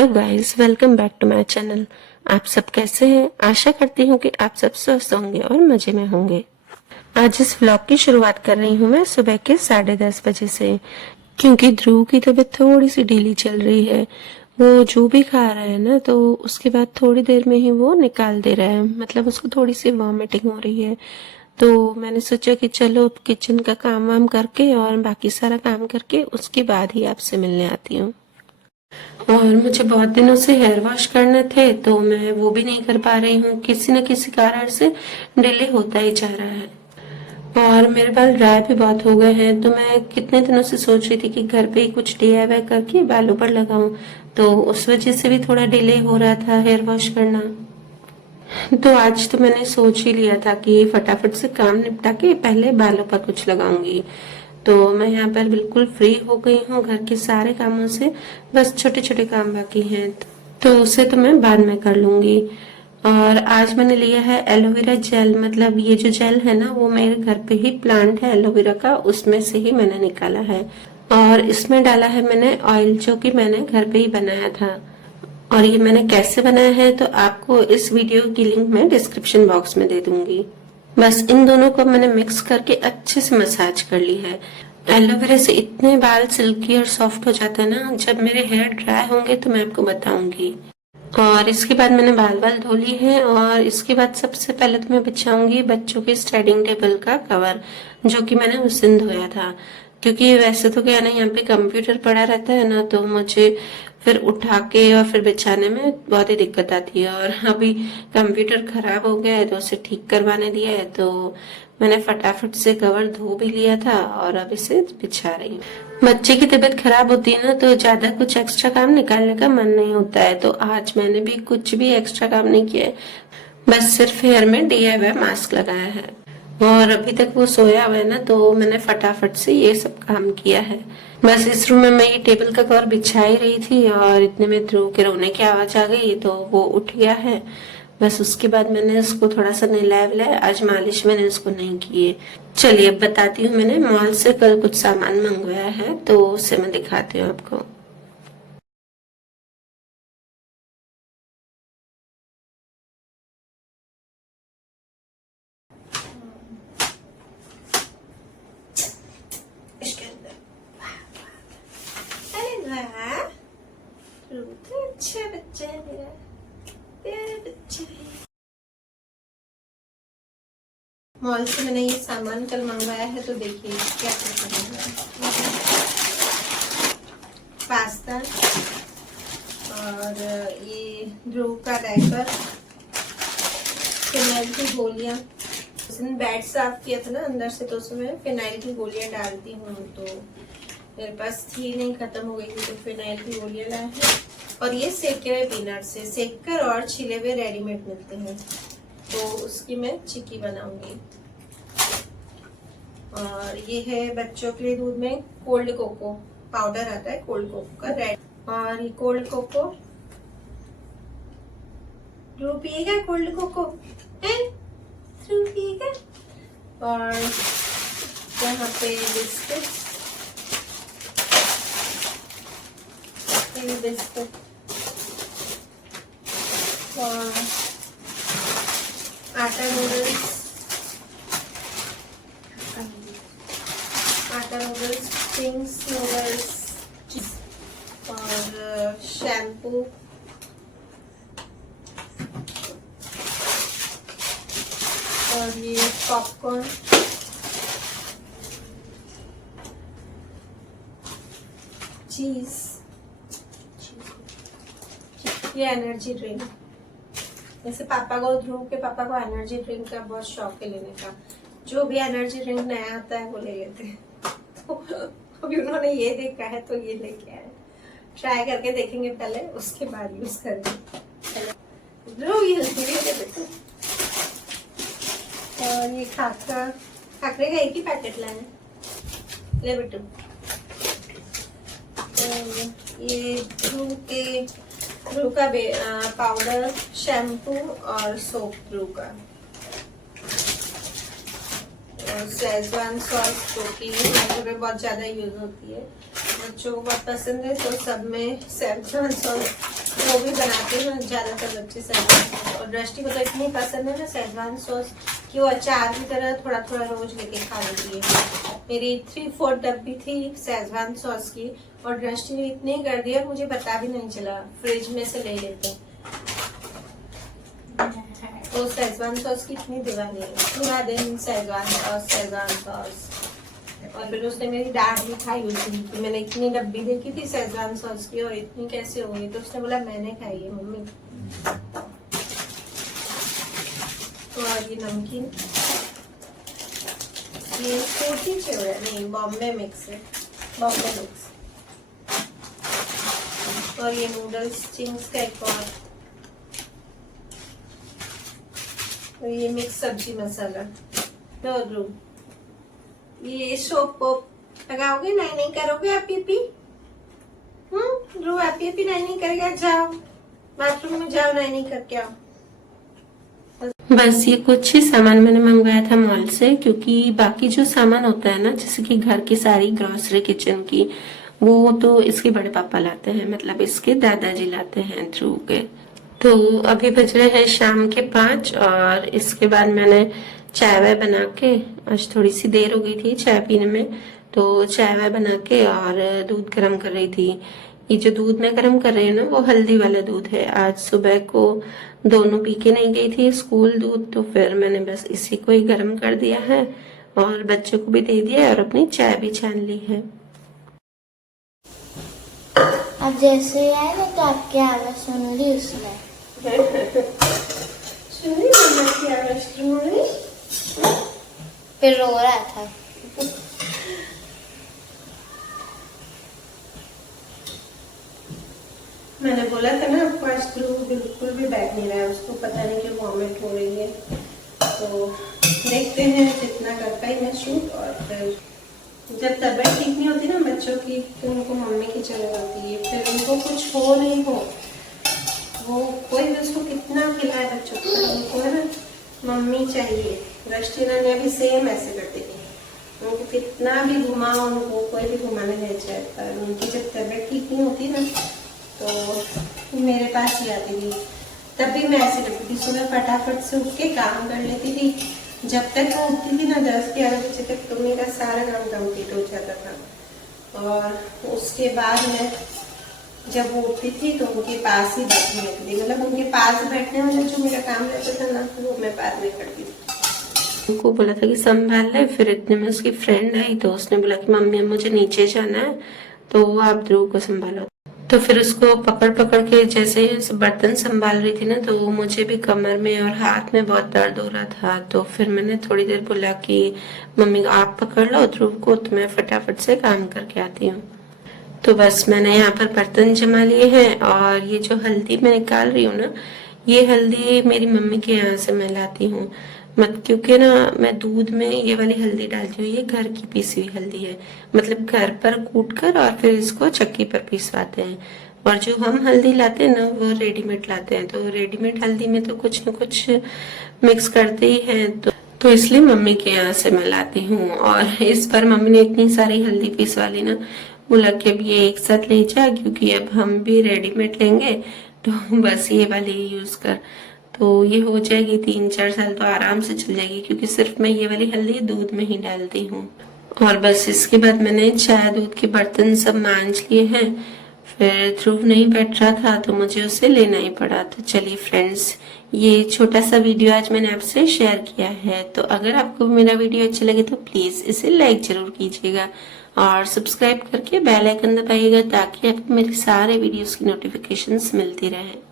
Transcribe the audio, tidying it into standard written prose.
Hello guys, welcome back to my channel. आप सब कैसे हैं? आशा करती हूँ कि आप सब स्वस्थ होंगे और मजे में होंगे। आज इस व्लॉग की शुरुआत कर रही हूँ मैं सुबह के 10:30 बजे से, क्योंकि ध्रुव की तबीयत थोड़ी सी ढीली चल रही है। वो जो भी खा रहा है ना, तो उसके बाद थोड़ी देर में ही वो निकाल दे रहा है, मतलब उसको थोड़ी सी वॉमिटिंग हो रही है। तो मैंने सोचा कि चलो किचन का काम वाम करके और बाकी सारा काम करके उसके बाद ही आपसे मिलने आती हूँ। और मुझे बहुत दिनों से हेयर वॉश करने थे, तो मैं वो भी नहीं कर पा रही हूँ, किसी न किसी कारण से डिले होता ही जा रहा है। और मेरे बाल ड्राई भी बहुत हो गए हैं, तो मैं कितने दिनों से सोच रही थी कि घर पे ही कुछ DIY करके बालों पर लगाऊं, तो उस वजह से भी थोड़ा डिले हो रहा था हेयर वॉश करना। तो आज तो मैंने सोच ही लिया था कि फटाफट से काम निपटा के पहले बालों पर कुछ लगाऊंगी। तो मैं यहाँ पर बिल्कुल फ्री हो गई हूँ घर के सारे कामों से, बस छोटे छोटे काम बाकी हैं, तो उसे तो मैं बाद में कर लूंगी। और आज मैंने लिया है एलोवेरा जेल, मतलब ये जो जेल है ना, वो मेरे घर पे ही प्लांट है एलोवेरा का, उसमें से ही मैंने निकाला है। और इसमें डाला है मैंने ऑयल, जो कि मैंने घर पे ही बनाया था। और ये मैंने कैसे बनाया है तो आपको इस वीडियो की लिंक मैं डिस्क्रिप्शन बॉक्स में दे दूंगी। बस इन दोनों को मैंने मिक्स करके अच्छे से मसाज कर ली है। एलोवेरा से इतने बाल सिल्की और सॉफ्ट हो जाते हैं ना, जब मेरे हेयर ड्राई होंगे तो मैं आपको बताऊंगी। और इसके बाद मैंने बाल धो ली है, और इसके बाद सबसे पहले तो मैं बिछाऊंगी बच्चों के स्टडिंग टेबल का कवर, जो कि मैंने उस दिन धोया था। क्योंकि वैसे तो क्या ना, यहाँ पे कंप्यूटर पड़ा रहता है ना, तो मुझे फिर उठा के और फिर बिछाने में बहुत ही दिक्कत आती है। और अभी कंप्यूटर खराब हो गया है, तो उसे ठीक करवाने दिया है, तो मैंने फटाफट से कवर धो भी लिया था और अब इसे बिछा रही हूँ। बच्चे की तबीयत खराब होती है ना, तो ज्यादा कुछ एक्स्ट्रा काम निकालने का मन नहीं होता है, तो आज मैंने भी कुछ भी एक्स्ट्रा काम नहीं किया है, बस सिर्फ हेयर में DIY मास्क लगाया है। और अभी तक वो सोया हुआ है ना, तो मैंने फटाफट से ये सब काम किया है। बस इस रूम में मैं ये टेबल का कवर बिछा ही रही थी, और इतने में ध्रुव के रोने की आवाज आ गई, तो वो उठ गया है। बस उसके बाद मैंने उसको थोड़ा सा नहलाया वहलाया, आज मालिश मैंने उसको नहीं की है। चलिए अब बताती हूँ, मैंने मॉल से कल कुछ सामान मंगवाया है, तो उसे मैं दिखाती हूँ आपको। अच्छा बच्चा है मेरा, प्यारा बच्चा है। मॉल से मैंने ये सामान कल मंगवाया है, तो देखिए क्या क्या मंगवाया है। पास्ता, और ये ध्रुव का डायपर, फिनाइल की गोलियां। उस दिन बेड साफ किया था ना अंदर से, तो उसमें फिनाइल की गोलियां डालती हूँ, तो मेरे पास थी नहीं, खत्म हो गई थी, तो फिनाइल की गोलियां लाए हैं। और ये सेके हुए पीनट से सेक कर और छिले हुए रेडीमेड मिलते हैं, तो उसकी मैं चिक्की बनाऊंगी। और ये है बच्चों के लिए दूध में कोल्ड कोको पाउडर आता है, कोल्ड कोको का रेड। और ये कोल्ड कोको, ध्रुव पिएगा कोल्ड कोको है, ध्रुव पिएगा। और यहाँ पे बिस्किट, बिस्कुट, और आटा नूडल्स, चिंग्स नूडल्स, और शैम्पू, और ये पॉपकॉर्न, चीज, ये एनर्जी ड्रिंक। जैसे पापा को, ध्रुव के पापा को एनर्जी ड्रिंक का बहुत शौक है लेने का, जो भी एनर्जी ड्रिंक नया आता है वो ले लेते हैं। तो अभी उन्होंने ये देखा है तो ये लेके आए, ट्राई करके देखेंगे पहले, उसके बाद यूज करेंगे। ध्रुव ये बेटा, और ये खाकरे का एक ही पैकेट लाए, ले बेटू। ये ध्रुव का पाउडर, शैम्पू और सोप ध्रुव का, और शेजवान सॉस, जो कि मेरे पे बहुत ज्यादा यूज होती है, बच्चों को बहुत पसंद है, तो सब में शेजवान सॉस वो भी बनाती हूँ ज़्यादातर बच्चे शेजवान, और दृष्टि को तो इतनी पसंद है ना शेजवान सॉस कि वो अचार की तरह थोड़ा थोड़ा रोज लेके खा लेती है। मेरी 3-4 डब्बी थी शेजवान सॉस की, और दृष्टि ने इतनी कर दिया मुझे पता भी नहीं चला, फ्रिज में से ले लेते। तो शेजवान सॉस की इतनी दीवानी है, पूरा दिन शेजवान सॉस। और फिर उसने मेरी डांट भी खाई हुई थी कि मैंने इतनी डब्बी देखी थी शेजवान सॉस की और इतनी कैसे हो गई, तो उसने बोला मैंने खाई है मम्मी। तो और ये नमकीन, ये छोटी चिवड़ा नहीं, बॉम्बे मिक्स है, बॉम्बे मिक्स। और ये नूडल्स चिंग्स का एक और ये मिक्स सब्जी मसाला। लो ध्रुव, ये सोप लगाओगे, नहीं करोगे आप पीपी? ध्रुव आप पीपी नहीं करेगा, जाओ बाथरूम में जाओ, नहीं करके आओ। बस ये कुछ ही सामान मैंने मंगवाया था मॉल से, क्योंकि बाकी जो सामान होता है ना, जैसे कि घर की सारी ग्रोसरी किचन की, वो तो इसके बड़े पापा लाते हैं, मतलब इसके दादाजी लाते हैं ध्रुव के। तो अभी बज रहे हैं शाम के 5, और इसके बाद मैंने चाय वाय बना के, आज थोड़ी सी देर हो गई थी चाय पीने में, तो चाय वाय बना के और दूध गर्म कर रही थी। ये जो दूध मैं गर्म कर रही हूँ ना, वो हल्दी वाला दूध है। आज सुबह को दोनों पी के नहीं गई थी स्कूल दूध, तो फिर मैंने बस इसी को ही गर्म कर दिया है और बच्चों को भी दे दिया और अपनी चाय भी छान ली है। अब जैसे ही आए ना तो आपकी आवाज सुन ली उसने। सुनी मम्मा की आवाज सुनी? फिर रो रहा था। मैंने बोला था ना आपको, आज ध्रुव बिल्कुल भी बैठ नहीं रहा है, उसको पता नहीं क्यों वॉमिट हो रही है। तो देखते हैं जितना कर पाई मैं शूट, और फिर जब तबीयत ठीक नहीं होती ना बच्चों की, तो उनको मम्मी की जरूरत होती है। फिर उनको कुछ हो नहीं हो, वो कोई भी उसको कितना खिलाए बच्चों को, उनको है ना मम्मी चाहिए। रश्टिना ने भी सेम ऐसे करती थी, उनको कितना भी घुमाओ, उनको कोई भी घुमाने नहीं चाहता। उनकी जब तबीयत ठीक नहीं होती ना, तो मेरे पास ही आती थी, तब भी मैं ऐसे करती थी। सुबह फटाफट से उठ के काम कर लेती थी, जब तक वो उठती थी ना 10-11 बजे तक, तो मेरा सारा काम कंप्लीट हो जाता था। और उसके बाद मैं जब वो उठती थी तो उनके पास ही बैठने लगती थी, मतलब उनके पास बैठने वाला जो मेरा काम रहता था ना, वो मैं बाद में करती थी। उनको बोला था कि संभाल ले, फिर इतने में उसकी फ्रेंड आई, तो उसने बोला कि मम्मी मुझे नीचे जाना है, तो आप ध्रुव को संभालो। तो फिर उसको पकड़ पकड़ के जैसे बर्तन संभाल रही थी ना, तो मुझे भी कमर में और हाथ में बहुत दर्द हो रहा था। तो फिर मैंने थोड़ी देर बोला कि मम्मी आप पकड़ लो ध्रुव को, तो मैं फटाफट से काम करके आती हूँ। तो बस मैंने यहाँ पर बर्तन जमा लिए हैं, और ये जो हल्दी मैं निकाल रही हूँ ना, ये हल्दी मेरी मम्मी के यहाँ से मैं लाती हूँ, मत क्योंकि ना मैं दूध में ये वाली हल्दी डालती हूँ, ये घर की पीसी हुई हल्दी है, मतलब घर पर कूट कर और फिर इसको चक्की पर पीसवाते हैं। और जो हम हल्दी लाते हैं ना, वो रेडीमेड लाते हैं, तो रेडीमेड हल्दी में तो कुछ न कुछ मिक्स करते ही हैं, तो इसलिए मम्मी के यहाँ से मैं लाती हूँ। और इस बार मम्मी ने इतनी सारी हल्दी पीसवा ली ना, बोला कि अब ये एक साथ ले जा, क्योंकि अब हम भी रेडीमेड लेंगे, तो बस ये वाली यूज कर। तो ये हो जाएगी 3-4 साल तो आराम से चल जाएगी, क्योंकि सिर्फ मैं ये वाली हल्दी दूध में ही डालती हूँ। और बस इसके बाद मैंने चाय दूध के बर्तन सब मांज लिए हैं। फिर ध्रुव नहीं बैठ रहा था, तो मुझे उसे लेना ही पड़ा। तो चलिए फ्रेंड्स, ये छोटा सा वीडियो आज मैंने आपसे शेयर किया है। तो अगर आपको मेरा वीडियो अच्छा लगे तो प्लीज इसे लाइक जरूर कीजिएगा और सब्सक्राइब करके बेल आइकन दबाइएगा, ताकि आपको मेरे सारे वीडियोस की नोटिफिकेशंस मिलती रहे।